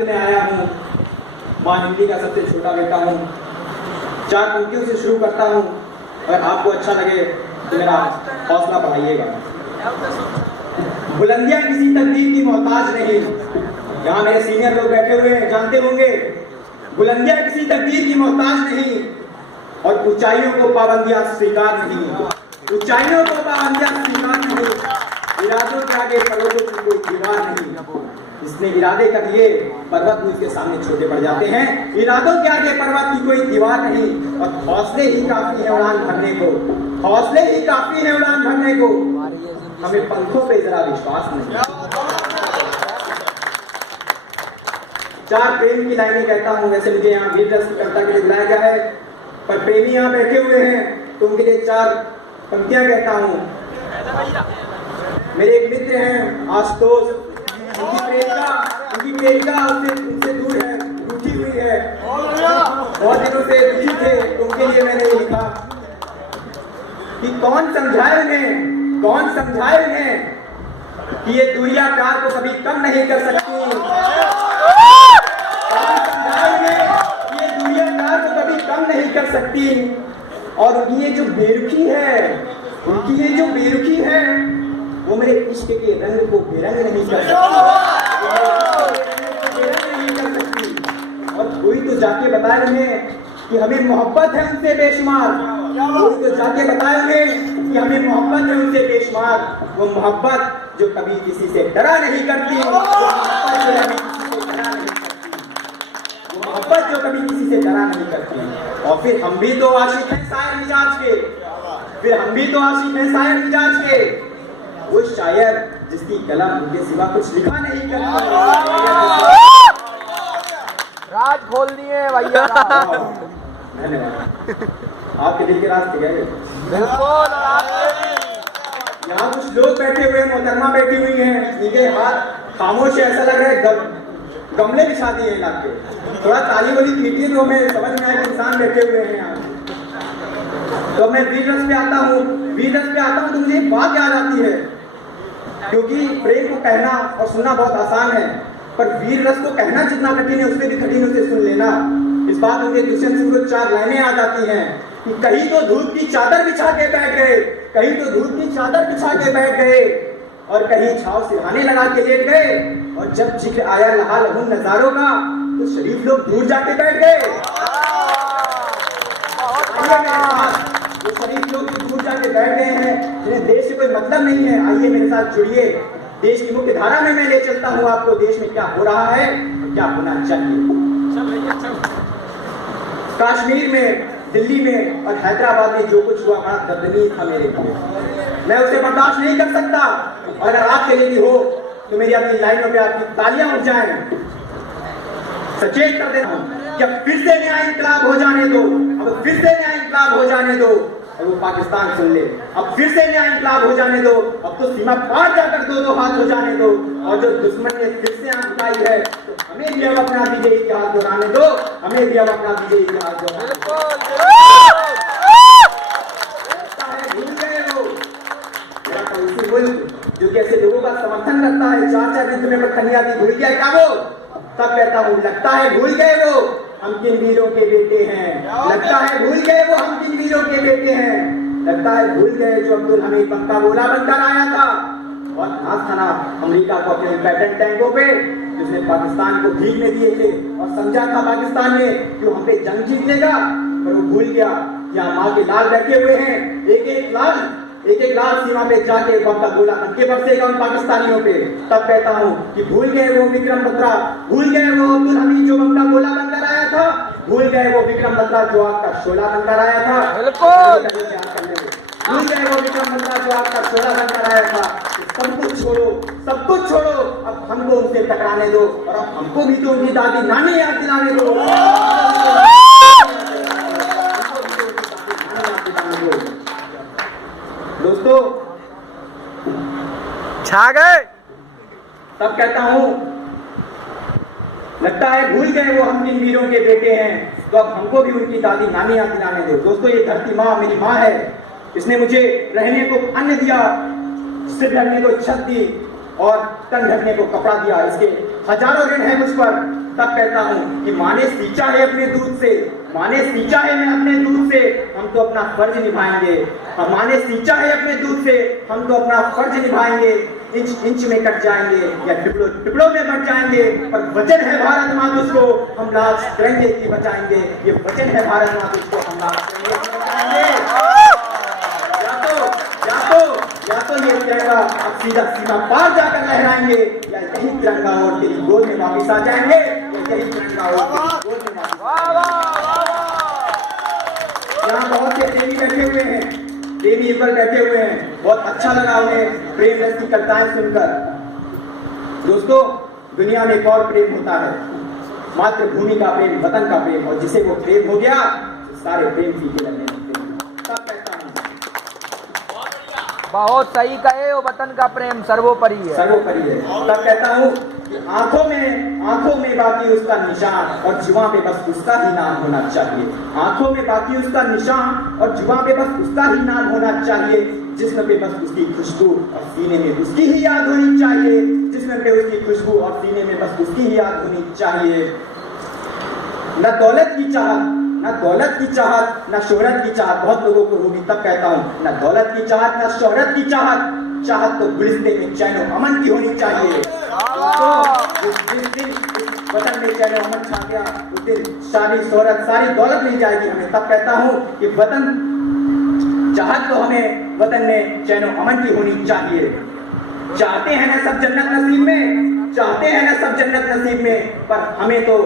में आया हूँ, माँ हिंदी का सबसे छोटा बेटा हूँ। 4 पंक्तियों से शुरू करता हूँ। अगर आपको अच्छा लगे तो मेरा हौसला बढ़ाइएगा। बुलंदियां किसी तकदीर की मोहताज नहीं। यहाँ मेरे सीनियर लोग बैठे हुए हैं, जानते होंगे। बुलंदियां किसी तकदीर की मोहताज नहीं और ऊंचाइयों को पाबंदियां स्वीकार नहीं। ऊंचाइयों को पाबंदियां स्वीकार नहीं। इरादों के आगे पर्वतों की कोई दीवार नहीं। इसने इरादे कर लिए, पर्वत भी उसके सामने छोटे पड़ जाते हैं। इरादों के आगे पर्वत की कोई दीवार नहीं और हौसले ही काफी है उड़ान भरने को। हौसले ही काफी है उड़ान भरने को। हमें पंखों पे जरा विश्वास नहीं। 4 प्रेम की लाइनें कहता हूँ। वैसे मुझे यहाँ वीर रस की कविता के लिए बुलाया गया है, पर प्रेमी यहाँ बैठे हुए हैं तो उनके लिए 4 पंक्तियां कहता हूँ। मेरे एक मित्र हैं आशुतोष, उनकी प्रेमिका उनसे दूर है, रूठी हुई है, बहुत दिनों से दुखी थे। तो उनके लिए मैंने ये लिखा कि कौन समझाए उन्हें कि ये दूरियां प्यार को कभी कम नहीं कर सकती। कौन समझाए उन्हें कि ये दूरियां प्यार को कभी कम नहीं कर सकती। और उनकी ये जो बेरुखी है वो मेरे इश्क के रंग को बेरंग नहीं कर सकती। और कोई तो जाके बताए उन्हें कि हमें मोहब्बत है उनसे बेशुमार। कोई तो जाके बताए उन्हें कि हमें मोहब्बत है उनसे बेशुमार। वो मोहब्बत जो कभी किसी से डरा नहीं करती। मोहब्बत जो कभी किसी से डरा नहीं करती। और फिर हम भी तो आशिक हैं शायर मिजाज के। वो शायर जिसकी कलम उनके सिवा कुछ लिखा नहीं करता। राज खोलनी है भैया। धन्यवाद। आपके दिल के रास्ते गए बिल्कुल। यहाँ कुछ लोग बैठे हुए हैं, मोहतरमा बैठी हुई हैं, इनके हाथ खामोश है, ऐसा लग रहा है गमले बिछा दिए हैं लाके। थोड़ा ताली वाली पीटिए तो हमें समझ में आए कि इंसान बैठे हुए हैं यहाँ। तो मैं वीर रस पे आता हूँ तो मुझे एक बात याद आती है, क्योंकि प्रेम को कहना और सुनना बहुत आसान है, पर वीर रस को कहना जितना कठिन है उससे भी कठिन उसे सुन लेना। इस बात में दुष्यंत सिंह को 4 लाइनें याद आती हैं कि कहीं तो धूप की चादर बिछा के बैठ गए, और कहीं छाव सिरहाने लगा के लेट गए। और जब जिक्र आया लहा लहू नजारों का तो शरीफ लोग दूर जाके बैठ गए। जो शरीफ लोग दूर जाके बैठ गए हैं, जिन्हें देश से कोई मतलब नहीं है, आइए मेरे साथ जुड़िए। देश की मुख्य धारा में मैं ले चलता हूँ आपको। देश में क्या हो रहा है, क्या होना चाहिए। कश्मीर में, दिल्ली में और हैदराबाद में जो कुछ हुआ बड़ा दर्दनीय था मेरे लिए। मैं उसे बर्दाश्त नहीं कर सकता। और अगर आपके लिए भी हो तो मेरी अपनी लाइनों पे आपकी तालियां उठ जाएं। सचेत कर देना कि अब फिर से नया इंकलाब हो जाने दो। और वो पाकिस्तान सुन ले, अब फिर से नया इंकलाब हो जाने दो। अब तो सीमा पार जाकर 2-2 हाथ हो जाने दो। और जो दुश्मन ने फिर से आंख उठाई है तो हमें भी अब अपना विजयी इतिहास दोहराने दो। भूल गए वो उसी मुल्क जो कैसे लोगों का समर्थन करता है। 4 दिन तुम्हें पत्थनिया दी, भूल गया क्या वो? तब कहता हूँ लगता है भूल गए वो हम किन वीरों के बेटे हैं। लगता है भूल गए वो हम किन वीरों के बेटे हैं। लगता है भूल गए जो अब्दुल हमीद पक्का गोला बनकर आया था और नाज खाना अमेरिका को अपने पैटर्न टैंकों पे, जिसने पाकिस्तान को भीगने दिए थे और समझा था पाकिस्तान ने कि हम पे जंग जीत लेगा। पर वो भूल गया। यहाँ माँ के लाल बैठे हुए हैं, एक एक लाल सीमा पे जाके बम का गोला बनके बरसेगा उन पाकिस्तानियों पे। तब कहता हूँ कि भूल गए वो विक्रम बत्रा, भूल गए वो अब्दुल हमीद जो बम का गोला बनकर आया था, भूल गए वो विक्रम बत्रा जो आग का शोला बनकर आया था। भूल गए वो विक्रम बत्रा जो आग का शोला बनकर आया था। सब कुछ छोड़ो, अब हमको उनसे टकराने दो और अब हमको भी तो उनकी दादी नानी याद दिलाने दो। दोस्तों छा गए। तब कहता हूं लगता है भूल गए वो हम जिन वीरों के बेटे हैं, तो अब हमको भी उनकी दादी नानी याद दिलाने दो। दोस्तों ये धरती माँ मेरी माँ है। इसने मुझे रहने को अन्न दिया, सिर ढकने को छत दी और तन ढकने को कपड़ा दिया। इसके हजारों ऋण है मुझ पर, तब कहता हूँ कि माँ ने सींचा है अपने दूध से, माँ ने सींचा है मैं अपने दूध से, हम तो अपना फर्ज निभाएंगे। माँ ने सींचा है अपने दूध से, हम तो अपना फर्ज निभाएंगे। इंच इंच में कट जाएंगे या टुकड़ों टुकड़ों में बट जाएंगे, पर वचन है भारत माँ तुझको हम लाज तिरंगे की बचाएंगे। ये वचन है भारत माँ तुझको हम लाज तिरंगे की बचाएंगे। या तो ये तिरंगा अब सीधा सीमा पार जाकर लहराएंगे, या यही तिरंगा और तेरी गोद में वापिस आ जाएंगे, या यही तिरंगा और तेरी गोद में वापिस आ जाएंगे। यहाँ बहुत से प्रेमी बैठे हुए हैं, प्रेमी युगल बैठे हुए हैं, बहुत अच्छा लगा उन्हें प्रेम रस की कविताएं सुनकर। दोस्तों, दुनिया में एक और प्रेम होता है, मातृभूमि का प्रेम, वतन का प्रेम, और जिसे वो प्रेम हो गया सारे प्रेम फीके लगने लगते हैं। तब कहता हूँ बहुत सही कहे, वो वतन का प्रेम सर्वोपरि है, सर्वोपरि है। तब कहता हूँ कि आंखों में बाकी उसका निशान और जुबां पे बस उसका ही नाम होना चाहिए। आंखों में बाकी उसका निशान और जुबां पे बस उसका ही नाम होना चाहिए। जिस्म पे बस उसकी खुशबू और सीने में उसकी ही याद होनी चाहिए। जिस्म पे उसकी खुशबू और सीने में बस उसकी ही याद होनी चाहिए। न दौलत की चाहत, न दौलत की चाहत, न शोहरत की चाहत बहुत लोगों को होगी। तब कहता हूँ न दौलत की चाहत, न शोहरत की चाहत, चाहत तो गुलिस्ते में चैन और अमन की होनी चाहिए। तो जिस दिन इस वतन में चैन और अमन छा गया, उस दिन शादी शोहरत सारी दौलत मिल जाएगी हमें। तब कहता हूँ कि वतन चाहत तो हमें वतन में चैन और अमन की होनी चाहिए। चाहते हैं ना सब जन्नत नसीब में, चाहते हैं ना सब जन्नत नसीब में, पर हमें तो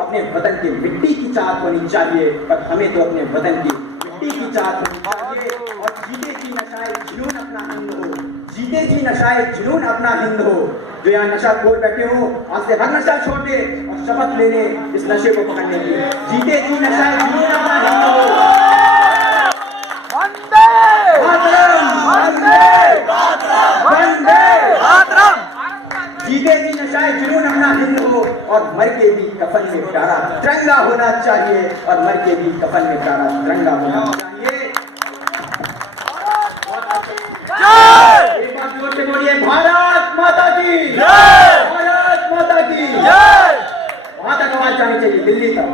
अपने वतन की मिट्टी की चाहत होनी चाहिए। पर हमें तो अपने वतन की मिट्टी की चाहत होनी चाहिए। और जीते जी नशाए जुनून अपना हिंद हो, जीते जी नशाए जुनून अपना हिंद हो। जो यहाँ नशा खोर बैठे हो, आज से हर नशा छोड़ दे और शपथ ले ले इस नशे को पकड़ने की। जीते जी नशाए जुनून अपना हिंद हो। वंदे वंदे वंदे मातरम। जीते जी नशाए जुनून अपना हिंद हो, और मर के भी कफन में प्यारा तिरंगा होना चाहिए। और मर के भी कफन में प्यारा तिरंगा होना चाहिए। एक बार जोर से बोलिए, भारत माता की जय, भारत माता की जय। वहां तक आवाज जानी चाहिए, दिल्ली तक।